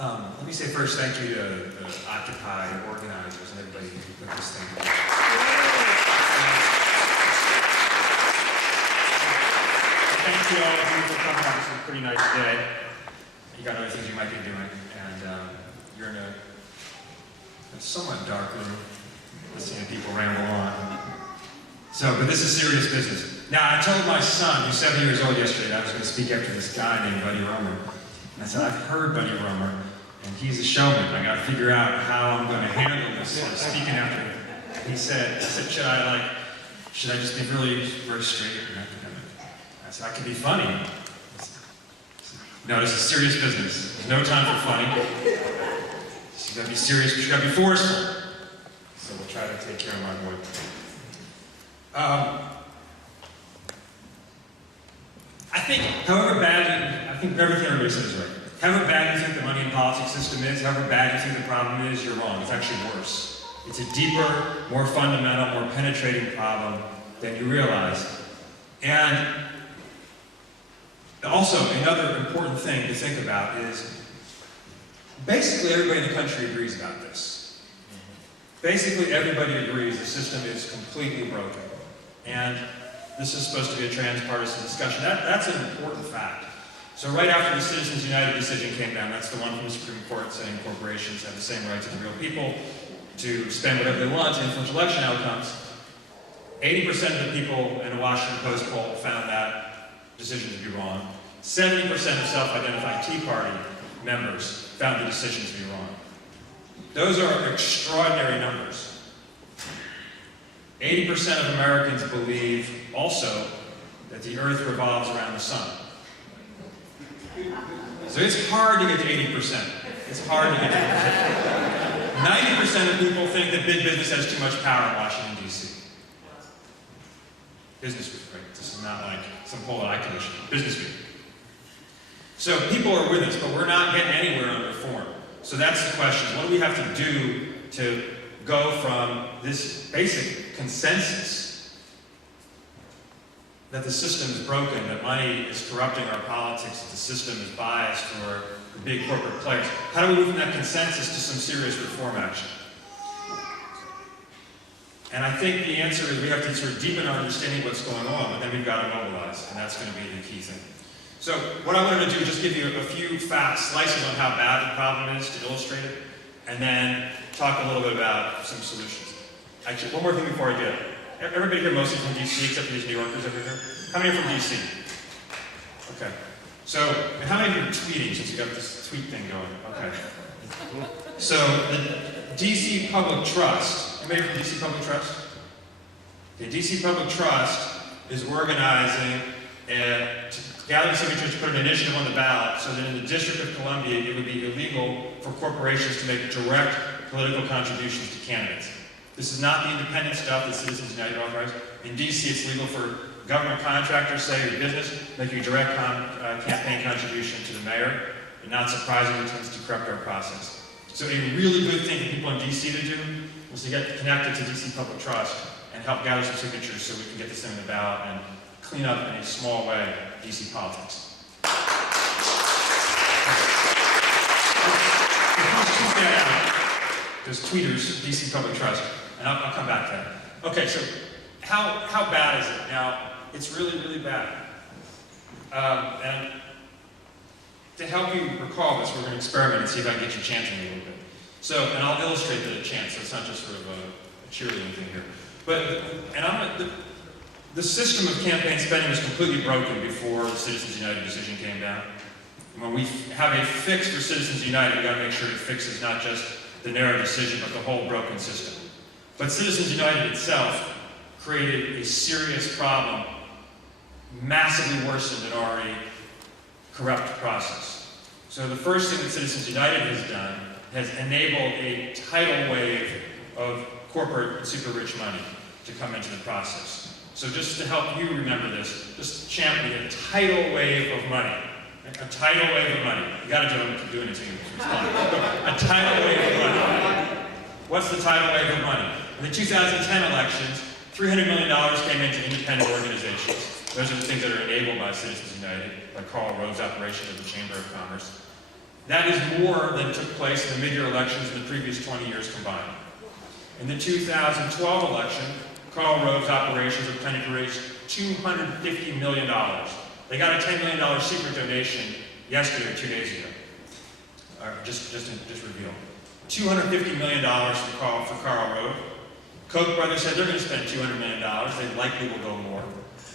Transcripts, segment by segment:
Let me say first thank you to the Occupy organizers and everybody who put this thing together. Thank you all of you for coming out. This is a pretty nice day. You got other things you might be doing, and you're in a somewhat dark room listening to people ramble on. But this is serious business. Now, I told my son, who's 7 years old yesterday, that I was going to speak after this guy named Buddy Romer. And I said, I've heard Buddy Romer, and he's a showman. I got to figure out how I'm going to handle this speaking after him. He said, should I just be really very straight and academic? I said, I could be funny. No, this is serious business. There's no time for funny. You got to be serious, but you got to be forceful. So we'll try to take care of my boy. I think everything everybody says is right. However bad you think the money and politics system is, however bad you think the problem is, you're wrong. It's actually worse. It's a deeper, more fundamental, more penetrating problem than you realize. And also, another important thing to think about is basically everybody in the country agrees about this. Basically everybody agrees the system is completely broken. And this is supposed to be a transpartisan discussion. That's an important fact. So right after the Citizens United decision came down, that's the one from the Supreme Court saying corporations have the same rights as real people to spend whatever they want to influence election outcomes, 80% of the people in a Washington Post poll found that decision to be wrong. 70% of self-identified Tea Party members found the decision to be wrong. Those are extraordinary numbers. 80% of Americans believe also that the Earth revolves around the sun. So it's hard to get to 80%. It's hard to get to 80%. 90% of people think that big business has too much power in Washington, D.C. Business Week, right? This is not like some poll that I commissioned. Business Week. So people are with us, but we're not getting anywhere on reform. So that's the question. What do we have to do to go from this basic consensus that the system is broken, that money is corrupting our politics, that the system is biased for the big corporate players? How do we move from that consensus to some serious reform action? And I think the answer is we have to sort of deepen our understanding of what's going on, but then we've got to mobilize, and that's going to be the key thing. So what I wanted to do is just give you a few facts, slices on how bad the problem is to illustrate it, and then talk a little bit about some solutions. Actually, one more thing before I get it. Everybody here mostly from DC, except for these New Yorkers over here? How many are from DC? Okay. So, and how many of you are tweeting since you got this tweet thing going? Okay. So, the DC Public Trust. Anybody from DC Public Trust? Okay, DC Public Trust is organizing to gather signatures to put an initiative on the ballot so that in the District of Columbia it would be illegal for corporations to make direct political contributions to candidates. This is not the independent stuff that Citizens United authorized. In DC, it's legal for government contractors, say, or business, making a direct campaign contribution to the mayor. And not surprisingly, it tends to corrupt our process. So a really good thing for people in DC to do was to get connected to DC Public Trust and help gather some signatures so we can get this thing on the ballot and clean up in a small way DC politics. Those tweeters, DC Public Trust, and I'll come back to that. Okay, so how bad is it? Now, it's really, really bad. And to help you recall this, we're going to experiment and see if I can get you chanting a little bit. So, and I'll illustrate the chant, so it's not just sort of a cheerleading thing here. But, the system of campaign spending was completely broken before the Citizens United decision came down. And when we have a fix for Citizens United, we've got to make sure it fixes not just the narrow decision, but the whole broken system. But Citizens United itself created a serious problem, massively worsened an already corrupt process. So the first thing that Citizens United has done has enabled a tidal wave of corporate and super rich money to come into the process. So just to help you remember this, just chant me a tidal wave of money. A tidal wave of money. You gotta do it in English. A tidal wave of money. What's the tidal wave of money? In the 2010 elections, $300 million came into independent organizations. Those are the things that are enabled by Citizens United, like Karl Rove's operation of the Chamber of Commerce. That is more than took place in the mid-year elections in the previous 20 years combined. In the 2012 election, Karl Rove's operations were planning to raise $250 million. They got a $10 million secret donation yesterday or 2 days ago. Just revealed. $250 million for Karl Rove. Koch brothers said they're going to spend $200 million. They likely will go more.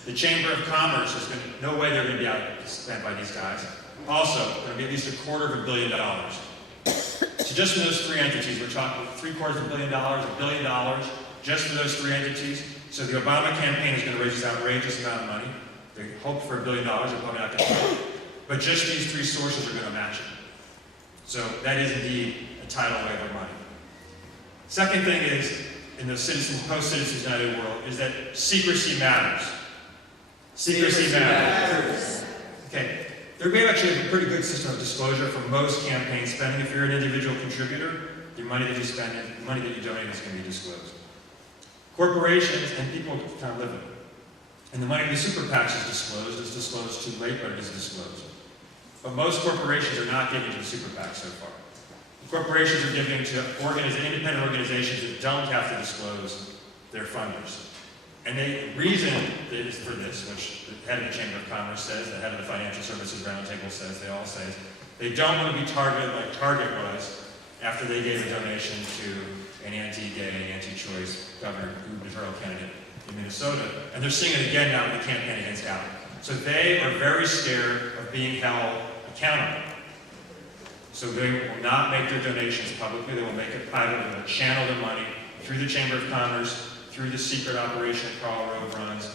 The Chamber of Commerce is going to, no way they're going to be outspent by these guys. Also, going to be at least $250 million. So just for those three entities, we're talking $750 million, $1 billion, just for those three entities. So the Obama campaign is going to raise this outrageous amount of money. They hoped for $1 billion, they're probably not going to do it. But just these three sources are going to match it. So that is indeed a tidal wave of money. Second thing is, in the post-Citizens United world, is that secrecy matters. Secrecy matters. Okay, we actually have a pretty good system of disclosure for most campaign spending. If you're an individual contributor, the money that you spend, the money that you donate is going to be disclosed. Corporations and people kind of live it. And the money of the super PACs is disclosed. It's disclosed too late, but it is disclosed. But most corporations are not giving to the super PACs so far. Corporations are giving to independent organizations that don't have to disclose their funders. And the reason for this, which the head of the Chamber of Commerce says, the head of the Financial Services Roundtable says, they all say, they don't want to be targeted like Target was after they gave a donation to an anti-gay, anti-choice gubernatorial candidate in Minnesota. And they're seeing it again now in the campaign against Apple. So they are very scared of being held accountable. So they will not make their donations publicly, they will make it private, they will channel their money through the Chamber of Commerce, through the secret operation Karl Rove runs,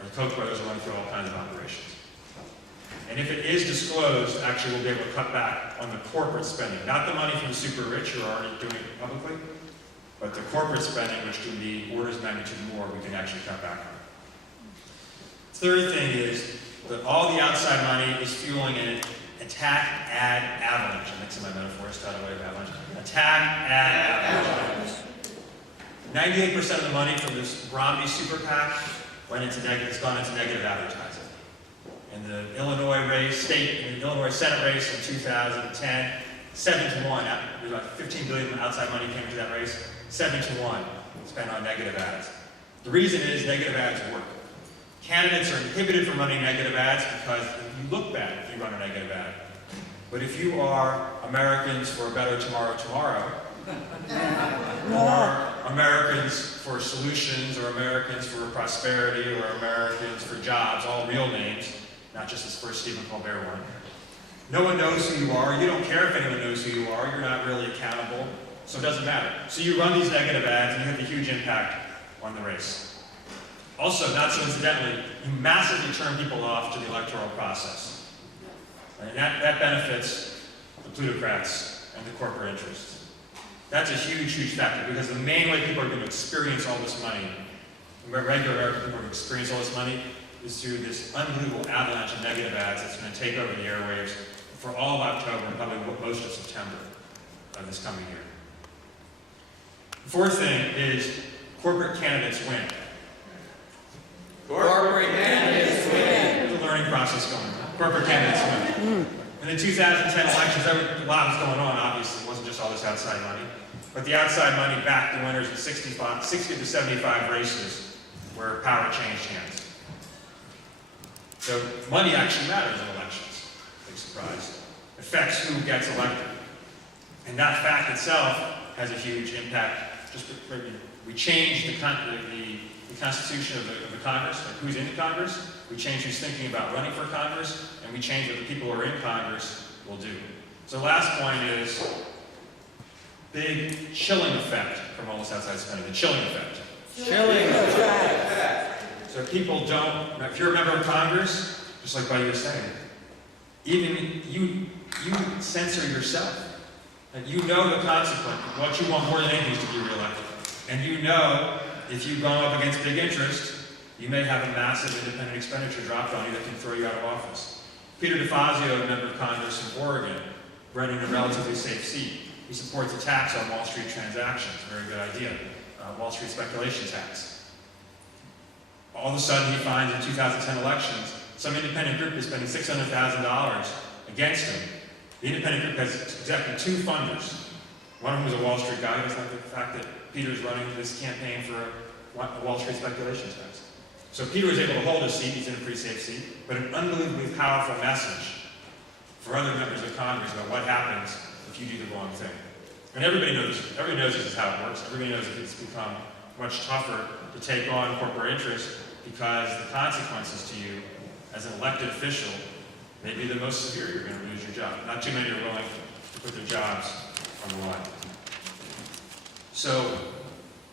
or the Koch brothers are running through all kinds of operations. And if it is disclosed, actually we'll be able to cut back on the corporate spending. Not the money from the super rich who are already doing it publicly, but the corporate spending, which can be orders of magnitude more, we can actually cut back on. Third thing is that all the outside money is fueling an attack, ad, avalanche. I'm mixing my metaphors, tidal wave, avalanche. Attack, ad, avalanche. 98% of the money from this Romney super PAC has gone into negative advertising. In the Illinois Illinois Senate race in 2010, 7-1, there's about $15 billion outside money came into that race, 7-1 spent on negative ads. The reason is negative ads work. Candidates are inhibited from running negative ads because you look bad if you run a negative ad. But if you are Americans for a Better Tomorrow, or Americans for Solutions, or Americans for Prosperity, or Americans for Jobs, all real names, not just this first Stephen Colbert one. No one knows who you are. You don't care if anyone knows who you are. You're not really accountable, so it doesn't matter. So you run these negative ads, and you have a huge impact on the race. Also, not so incidentally, you massively turn people off to the electoral process. And that benefits the plutocrats and the corporate interests. That's a huge, huge factor, because the main way people are going to experience all this money, regular American people are going to experience all this money, is through this unbelievable avalanche of negative ads that's going to take over the airwaves for all of October and probably most of September of this coming year. The fourth thing is corporate candidates win. Corporate candidates win. The learning process going on. Corporate candidates win. In the 2010 elections, a lot was going on, obviously. It wasn't just all this outside money. But the outside money backed the winners in 60 to 75 races where power changed hands. So money actually matters in elections. Big surprise. Affects who gets elected. And that fact itself has a huge impact. We changed the constitution of the Congress, like who's in the Congress. We change who's thinking about running for Congress, and we change what the people who are in Congress will do. So the last point is big chilling effect from all this outside spending, the chilling effect. Chilling effect. So people don't, if you're a member of Congress, just like Buddy was saying, even you censor yourself. And you know the consequence. What you want more than anything is to be reelected. And you know if you go up against big interest, you may have a massive independent expenditure dropped on you that can throw you out of office. Peter DeFazio, a member of Congress from Oregon, running a relatively safe seat. He supports a tax on Wall Street transactions, very good idea, Wall Street speculation tax. All of a sudden he finds in 2010 elections, some independent group is spending $600,000 against him The independent group has exactly 2 funders. One of them is a Wall Street guy who doesn't like the fact that Peter's running this campaign for a Wall Street speculation tax. So Peter was able to hold his seat, he's in a pretty safe seat, but an unbelievably powerful message for other members of Congress about what happens if you do the wrong thing. And everybody knows this is how it works. Everybody knows that it's become much tougher to take on corporate interests because the consequences to you as an elected official may be the most severe. You're going to lose your job. Not too many are willing to put their jobs on the line. So,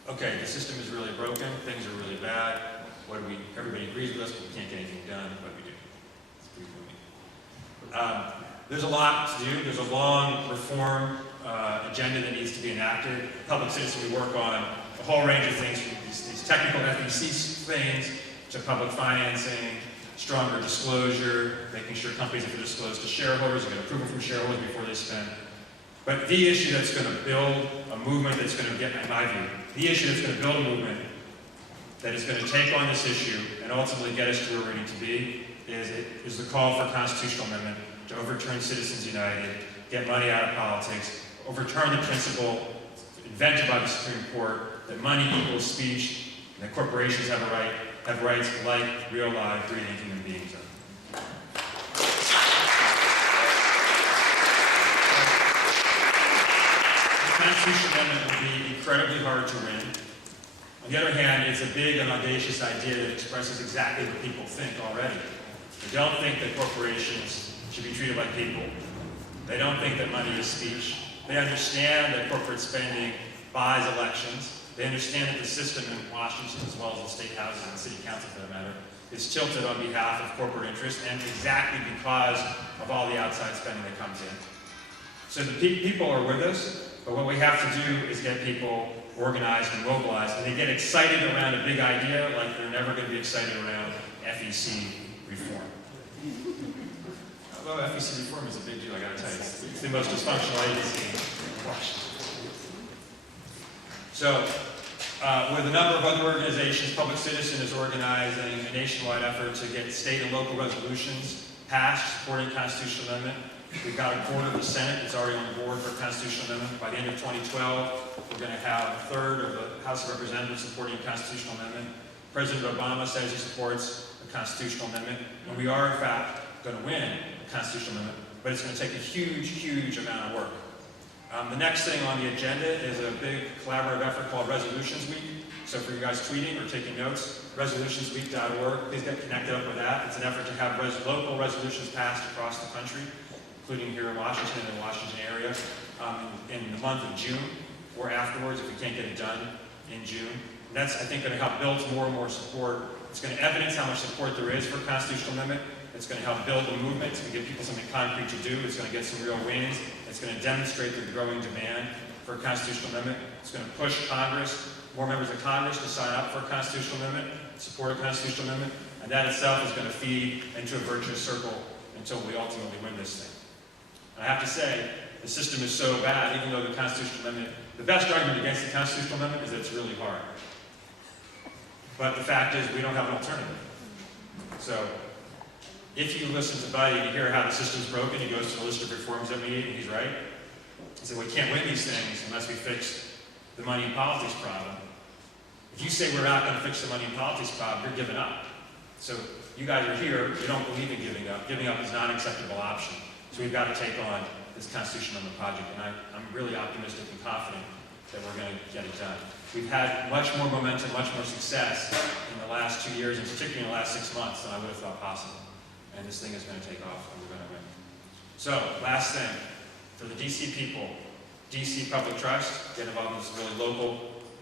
okay, the system is really broken. Things are really bad. Everybody agrees with us, but we can't get anything done. What do we do? It's pretty moving. There's a lot to do. There's a long reform agenda that needs to be enacted. Public Citizen, we work on a whole range of things, from these technical FEC things to public financing, stronger disclosure, making sure companies have to disclose to shareholders, get approval from shareholders before they spend. But the issue that's going to build a movement that's going to get, in my view, the issue that's going to build a movement that is going to take on this issue and ultimately get us to where we need to be is the call for a constitutional amendment to overturn Citizens United, get money out of politics, overturn the principle invented by the Supreme Court that money equals speech and that corporations have rights like real live breathing human beings. The Constitutional Amendment will be incredibly hard to win. On the other hand, it's a big and audacious idea that expresses exactly what people think already. They don't think that corporations should be treated like people. They don't think that money is speech. They understand that corporate spending buys elections. They understand that the system in Washington, as well as the state houses and city council for that matter, is tilted on behalf of corporate interests and exactly because of all the outside spending that comes in. So the people are with us, but what we have to do is get people organized and mobilized, and they get excited around a big idea like they're never going to be excited around FEC reform. Although FEC reform is a big deal, I got to tell you. It's the most dysfunctional agency in Washington. So, with a number of other organizations, Public Citizen is organizing a nationwide effort to get state and local resolutions passed supporting the Constitutional Amendment. We've got a quarter of the Senate that's already on board for a Constitutional Amendment. By the end of 2012, we're going to have a third of the House of Representatives supporting a Constitutional Amendment. President Obama says he supports a Constitutional Amendment, and we are, in fact, going to win a Constitutional Amendment, but it's going to take a huge, huge amount of work. The next thing on the agenda is a big collaborative effort called Resolutions Week. So for you guys tweeting or taking notes, resolutionsweek.org, please get connected up with that. It's an effort to have local resolutions passed across the country, including here in Washington and the Washington area, in the month of June or afterwards if we can't get it done in June. And that's, I think, going to help build more and more support. It's going to evidence how much support there is for a constitutional amendment. It's going to help build a movement. It's going to give people something concrete to do. It's going to get some real wins. It's going to demonstrate the growing demand for a constitutional amendment. It's going to push Congress, more members of Congress to sign up for a constitutional amendment, support a constitutional amendment, and that itself is going to feed into a virtuous circle until we ultimately win this thing. And I have to say, the system is so bad, even though the constitutional amendment, the best argument against the constitutional amendment is that it's really hard. But the fact is, we don't have an alternative. So, if you listen to Buddy and you hear how the system's broken, he goes to the list of reforms that we need, and he's right. He said, we can't win these things unless we fix the money and politics problem. If you say we're not going to fix the money and politics problem, you're giving up. So you guys are here, you don't believe in giving up. Giving up is not an acceptable option. So we've got to take on this constitutional amendment project, and I'm really optimistic and confident that we're going to get it done. We've had much more momentum, much more success in the last 2 years, and particularly in the last 6 months than I would have thought possible. And this thing is going to take off, and we're going to win. So, last thing, for the DC people, DC Public Trust, get involved in this really local,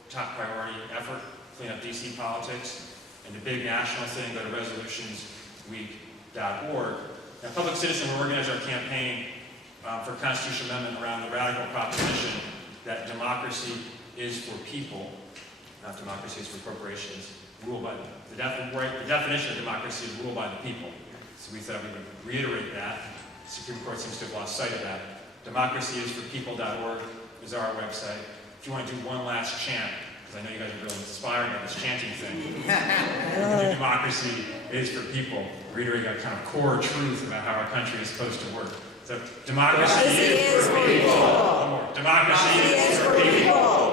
top priority effort, clean up DC politics, and the big national thing, go to resolutionsweek.org. Now, Public Citizen will organize our campaign for a constitutional amendment around the radical proposition that democracy is for people, not democracy is for corporations, ruled by them. The definition of democracy is ruled by the people. So we thought we would reiterate that. The Supreme Court seems to have lost sight of that. Democracyisforpeople.org is our website. If you want to do one last chant, because I know you guys are really inspired by this chanting thing. Democracy is for people. Reiterate that kind of core truth about how our country is supposed to work. So democracy Democracy is for people. One more. Democracy Democracy is for people.